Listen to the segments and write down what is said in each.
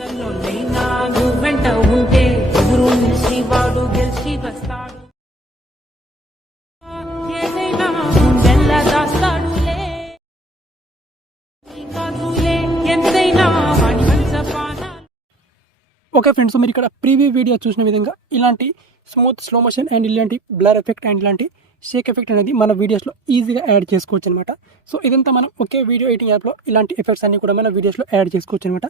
జీవితంలోనైనా నువ్వెంట ఉంటే ఎదురు నిలిచి వాడు గెలిచి వస్తాడు. ఏదైనా గుండెల్లా దాస్తాడులే, కాదులే ఎంతైనా వాడి వంశపాన. ఓకే ఫ్రెండ్స్, మీరు ఇక్కడ ప్రీవ్యూ వీడియో చూసిన విధంగా ఇలాంటి స్మూత్ స్లో మోషన్ అండ్ ఇలాంటి బ్లర్ ఎఫెక్ట్ అండ్ ఇలాంటి షేక్ ఎఫెక్ట్ అనేది మన వీడియోస్లో ఈజీగా యాడ్ చేసుకోవచ్చు అనమాట. సో ఇదంతా మనం ఒకే వీడియో ఎడిటింగ్ యాప్లో ఇలాంటి ఎఫెక్ట్స్ అన్ని కూడా మన వీడియోస్లో యాడ్ చేసుకోవచ్చు అనమాట.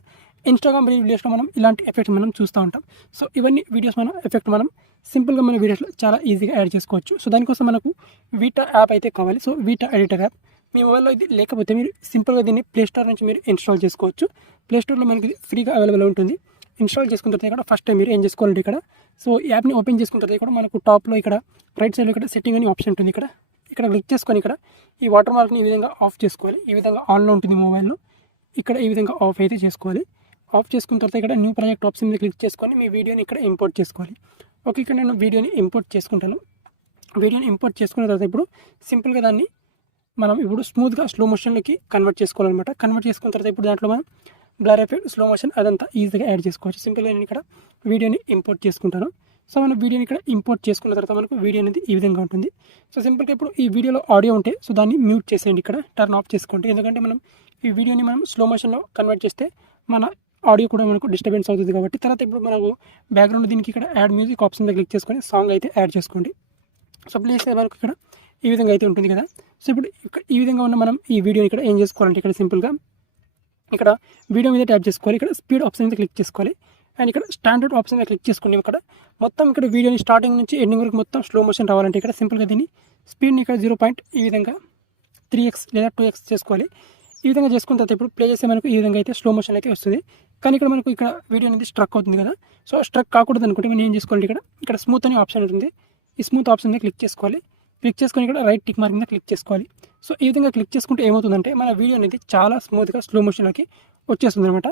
ఇన్స్టాగ్రామ్ వీడియోస్లో మనం ఇలాంటి ఎఫెక్ట్స్ మనం చూస్తూ ఉంటాం. సో ఇవన్నీ వీడియోస్ మనం ఎఫెక్ట్ మనం సింపుల్గా మన వీడియోస్లో చాలా ఈజీగా యాడ్ చేసుకోవచ్చు. సో దానికోసం మనకు వీటా యాప్ అయితే కావాలి. సో వీటా ఎడిటర్ యాప్ మీ మొబైల్లో ఇది లేకపోతే మీరు సింపుల్గా దీన్ని ప్లేస్టోర్ నుంచి మీరు ఇన్స్టాల్ చేసుకోవచ్చు. ప్లేస్టోర్లో మనకి ఫ్రీగా అవైలబుల్ ఉంటుంది. ఇన్స్టాల్ చేసుకున్న తర్వాత ఇక్కడ ఫస్ట్ టైం మీరు ఏం చేసుకోవాలంటే ఇక్కడ సో యాప్ని ఓపెన్ చేసుకున్న తర్వాత ఇక్కడ మనకు టాప్లో ఇక్కడ రైట్ సైడ్లో ఇక్కడ సెట్టింగ్ అని ఆప్షన్ ఉంటుంది. ఇక్కడ క్లిక్ చేసుకొని ఇక్కడ ఈ వాటర్ మార్క్ని ఈ విధంగా ఆఫ్ చేసుకోవాలి. ఈ విధంగా ఆన్లో ఉంటుంది మొబైల్లో. ఇక్కడ ఈ విధంగా ఆఫ్ అయితే చేసుకోవాలి. ఆఫ్ చేసుకున్న తర్వాత ఇక్కడ న్యూ ప్రాజెక్ట్ ఆప్షన్ మీద క్లిక్ చేసుకొని మీ వీడియోని ఇక్కడ ఇంపోర్ట్ చేసుకోవాలి. ఓకే, ఇక్కడ నేను వీడియోని ఇంపోర్ట్ చేసుకుంటాను. వీడియోని ఇంపోర్ట్ చేసుకున్న తర్వాత ఇప్పుడు సింపుల్గా దాన్ని మనం ఇప్పుడు స్మూత్గా స్లో మోషన్లోకి కన్వర్ట్ చేసుకోవాలన్నమాట. కన్వర్ట్ చేసుకున్న తర్వాత ఇప్పుడు దాంట్లో మనం బ్లర్ ఎఫెక్ట్, స్లో మోషన్ అదంతా ఈజీగా యాడ్ చేసుకోవచ్చు. సింపుల్గా నేను ఇక్కడ వీడియోని ఇంపోర్ట్ చేసుకుంటాను. సో మనం వీడియోని ఇక్కడ ఇంపోర్ట్ చేసుకున్న తర్వాత మనకు వీడియో అనేది ఈ విధంగా ఉంటుంది. సో సింపుల్గా ఇప్పుడు ఈ వీడియోలో ఆడియో ఉంటే సో దాన్ని మ్యూట్ చేసేయండి, ఇక్కడ టర్న్ ఆఫ్ చేసుకోండి. ఎందుకంటే మనం ఈ వీడియోని మనం స్లో మోషన్లో కన్వర్ట్ చేస్తే మన ఆడియో కూడా మనకు డిస్టర్బెన్స్ అవుతుంది కాబట్టి. తర్వాత ఇప్పుడు మనకు బ్యాక్గ్రౌండ్ దీనికి ఇక్కడ యాడ్ మ్యూజిక్ ఆప్షన్ మీద క్లిక్ చేసుకొని సాంగ్ అయితే యాడ్ చేసుకోండి. సో ప్లీజ్ మనకు ఇక్కడ ఈ విధంగా అయితే ఉంటుంది కదా. సో ఇప్పుడు ఇక్కడ ఈ విధంగా ఉన్న మనం ఈ వీడియోని ఇక్కడ ఏం చేసుకోవాలంటే ఇక్కడ సింపుల్గా ఇక్కడ వీడియో మీద ట్యాప్ చేసుకోవాలి. ఇక్కడ స్పీడ్ ఆప్షన్ మీద క్లిక్ చేసుకోవాలి అండ్ ఇక్కడ స్టాండర్డ్ ఆప్షన్ మీద క్లిక్ చేసుకోండి. ఇక్కడ మొత్తం ఇక్కడ వీడియోని స్టార్టింగ్ నుంచి ఎండింగ్ వరకు మొత్తం స్లో మోషన్ రావాలంటే ఇక్కడ సింపుల్గా దీన్ని స్పీడ్ని ఇక్కడ 0. ఈ విధంగా 3x లేదా 2x చేసుకోవాలి. ఈ విధంగా చేసుకున్న తర్వాత ఇప్పుడు ప్లే చేస్తే మనకు ఈ విధంగా అయితే స్లో మోషన్ అయితే వస్తుంది. కానీ ఇక్కడ మనకు ఇక్కడ వీడియో అనేది స్ట్రక్ అవుతుంది కదా. సో స్ట్రక్ కాకూడదు అనుకుంటే మనం ఏం చేసుకోవాలి, ఇక్కడ స్మూత్ అనే ఆప్షన్ ఉంటుంది. ఈ స్మూత్ ఆప్షన్ మీద క్లిక్ చేసుకోవాలి. క్లిక్ చేసుకొని ఇక్కడ రైట్ టిక్ మార్క్ మీద క్లిక్ చేసుకోవాలి. సో ఈ విధంగా క్లిక్ చేసుకుంటే ఏమవుతుందంటే మన వీడియో అనేది చాలా స్మూత్గా స్లో మోషన్లోకి వచ్చేస్తుంది అనమాట.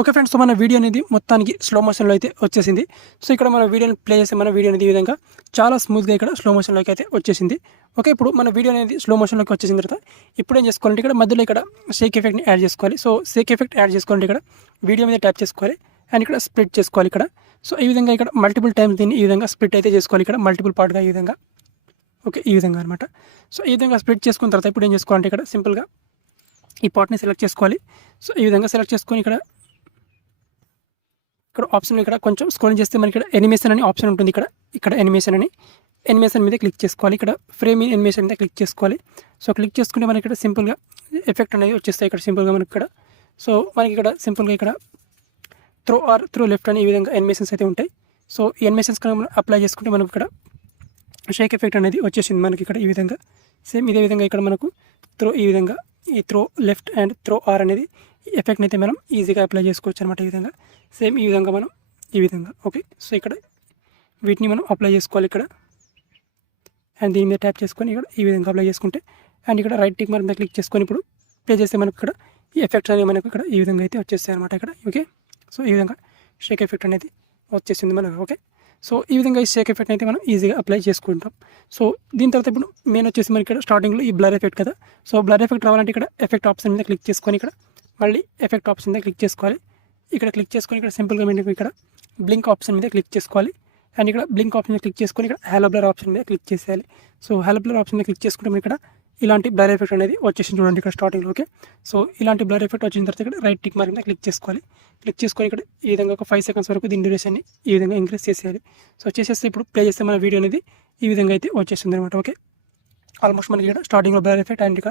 ఓకే ఫ్రెండ్స్, సో మన వీడియో అనేది మొత్తానికి స్లో మోషన్లో అయితే వచ్చేసింది. సో ఇక్కడ మన వీడియోని ప్లే చేస్తే మన వీడియో అనేది ఈ విధంగా చాలా స్మూత్గా ఇక్కడ స్లో మోషన్లోకి అయితే వచ్చేసింది. ఓకే, ఇప్పుడు మన వీడియో అనేది స్లో మోషన్లోకి వచ్చేసిన తర్వాత ఇప్పుడు ఏం చేసుకోవాలంటే ఇక్కడ మధ్యలో ఇక్కడ షేక్ ఎఫెక్ట్ని యాడ్ చేసుకోవాలి. సో షేక్ ఎఫెక్ట్ యాడ్ చేసుకోవాలంటే ఇక్కడ వీడియో మీద ట్యాప్ చేసుకోవాలి అండ్ ఇక్కడ స్ప్లిట్ చేసుకోవాలి ఇక్కడ. సో ఈ విధంగా ఇక్కడ మల్టిపుల్ టైమ్స్ దీన్ని ఈ విధంగా స్ప్లిట్ అయితే చేసుకోవాలి ఇక్కడ మల్టిపుల్ పార్ట్గా ఈ విధంగా. ఓకే, ఈ విధంగా అనమాట. సో ఈ విధంగా స్ప్లిట్ చేసుకున్న తర్వాత ఇప్పుడు ఏం చేసుకోవాలంటే ఇక్కడ సింపుల్గా ఈ పార్ట్ని సెలెక్ట్ చేసుకోవాలి. సో ఈ విధంగా సెలెక్ట్ చేసుకొని ఇక్కడ ఆప్షన్ ఇక్కడ కొంచెం స్క్రోల్ చేస్తే మనకి ఇక్కడ ఎనిమేషన్ అని ఆప్షన్ ఉంటుంది. ఇక్కడ ఎనిమేషన్ మీద క్లిక్ చేసుకోవాలి. ఇక్కడ ఫ్రేమ్ ఇన్ ఎనిమేషన్ మీద క్లిక్ చేసుకోవాలి. సో క్లిక్ చేసుకుంటే మనకి ఇక్కడ సింపుల్గా ఎఫెక్ట్ అనేది వచ్చేస్తాయి. ఇక్కడ సింపుల్గా మనకి ఇక్కడ సో మనకి ఇక్కడ సింపుల్గా ఇక్కడ త్రో లెఫ్ట్ అని ఈ విధంగా ఎనిమేషన్స్ అయితే ఉంటాయి. సో ఈ ఎనిమేషన్స్ కనుక మనం అప్లై చేసుకుంటే మనకు ఇక్కడ షేక్ ఎఫెక్ట్ అనేది వచ్చేసింది మనకి ఇక్కడ ఈ విధంగా. సేమ్ ఇదే విధంగా ఇక్కడ మనకు ఈ విధంగా ఈ throw left and throw R అనేది ఎఫెక్ట్ని అయితే మనం ఈజీగా అప్లై చేసుకోవచ్చు అనమాట. ఈ విధంగా సేమ్ ఈ విధంగా మనం ఈ విధంగా. ఓకే, సో ఇక్కడ వీటిని మనం అప్లై చేసుకోవాలి ఇక్కడ అండ్ దీని మీద ట్యాప్ చేసుకొని ఇక్కడ ఈ విధంగా అప్లై చేసుకుంటే అండ్ ఇక్కడ రైట్ టిక్ మార్క్ మీద క్లిక్ చేసుకొని ఇప్పుడు ప్లే చేస్తే మనకు ఇక్కడ ఈ ఎఫెక్ట్స్ అనేవి మనకు ఇక్కడ ఈ విధంగా అయితే వచ్చేస్తాయి అనమాట ఇక్కడ. ఓకే, సో ఈ విధంగా షేక్ ఎఫెక్ట్ అనేది వచ్చేసింది మనకు. ఓకే, సో ఈ విధంగా ఈ షేక్ ఎఫెక్ట్ అయితే మనం ఈజీగా అప్లై చేసుకుంటాం. సో దీని తర్వాత ఇప్పుడు మెయిన్ వచ్చేసి మనకి ఇక్కడ స్టార్టింగ్లో ఈ బ్లర్ ఎఫెక్ట్ కదా. సో బ్లర్ ఎఫెక్ట్ రావాలంటే ఇక్కడ ఎఫెక్ట్ ఆప్షన్ మీద క్లిక్ చేసుకొని ఇక్కడ మళ్ళీ ఎఫెక్ట్ ఆప్షన్ మీద క్లిక్ చేసుకోవాలి. ఇక్కడ క్లిక్ చేసుకొని ఇక్కడ సింపుల్గా మీకు ఇక్కడ బ్లింక్ ఆప్షన్ మీద క్లిక్ చేసుకోవాలి అండ్ ఇక్కడ బ్లింక్ ఆప్షన్ మీద క్లిక్ చేసుకొని ఇక్కడ హలో బ్లర్ ఆప్షన్ మీద క్లిక్ చేసేయాలి. సో హలో బ్లర్ ఆప్షన్ మీద క్లిక్ చేసుకుంటే మీకు ఇక్కడ ఇలాంటి బ్లర్ ఎఫెక్ట్ అనేది వచ్చేసింది చూడండి ఇక్కడ స్టార్టింగ్లో. ఓకే, సో ఇలాంటి బ్లర్ ఎఫెక్ట్ వచ్చిన తర్వాత ఇక్కడ రైట్ టిక్ మార్క్ మీద క్లిక్ చేసుకోవాలి. క్లిక్ చేసుకొని ఇక్కడ ఈ విధంగా ఒక 5 సెకండ్స్ వరకు దీని డ్యూరేషన్ని ఈ విధంగా ఇంక్రీజ్ చేసేయాలి. సో చేసేస్తే ఇప్పుడు ప్లే చేస్తే మన వీడియో అనేది ఈ విధంగా అయితే వచ్చేస్తుంది అనమాట. ఓకే, ఆల్మోస్ట్ మనకి ఇక్కడ స్టార్టింగ్లో బ్లర్ ఎఫెక్ట్ అండ్ ఇక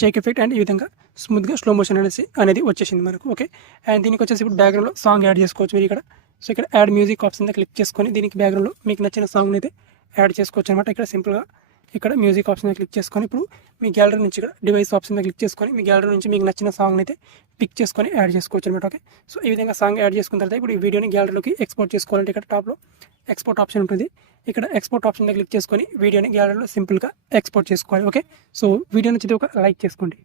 షేక్ ఎఫెక్ట్ అండ్ ఈ విధంగా స్మూత్గా స్లో మోషన్ అనేది వచ్చేసింది మనకు. ఓకే, అండ్ దీనికి వచ్చేసి ఇప్పుడు బ్యాక్గ్రౌండ్లో సాంగ్ యాడ్ చేసుకోవచ్చు మీరు ఇక్కడ. సో ఇక్కడ యాడ్ మ్యూజిక్ ఆప్షన్ మీద క్లిక్ చేసుకొని దీనికి బ్యాక్గ్రౌండ్లో మీకు నచ్చిన సాంగ్ని అయితే యాడ్ చేసుకోవచ్చు అనమాట. ఇక్కడ సింపుల్గా ఇక్కడ మ్యూజిక్ ఆప్షన్ మీద క్లిక్ చేసుకొని ఇప్పుడు మీ గ్యాలరీ నుంచి ఇక్కడ డివైస్ ఆప్షన్ మీద క్లిక్ చేసుకొని మీ గ్యాలరీ నుంచి మీకు నచ్చిన సాంగ్ని అయితే పిక్ చేసుకొని యాడ్ చేసుకోవచ్చు అనమాట. ఓకే, సో ఈ విధంగా సాంగ్ యాడ్ చేసుకున్న తర్వాత ఇప్పుడు ఈ వీడియోని గ్యాలరీలోకి ఎక్స్పోర్ట్ చేసుకోవాలంటే ఇక్కడ టాప్లో ఎక్స్పోర్ట్ ఆప్షన్ ఉంటుంది. ఇక్కడ ఎక్స్పోర్ట్ ఆప్షన్ మీద క్లిక్ చేసుకొని వీడియోని గ్యాలరీలో సింపుల్గా ఎక్స్పోర్ట్ చేసుకోవాలి. ఓకే, సో వీడియో నచ్చితే ఒక లైక్ చేసుకోండి.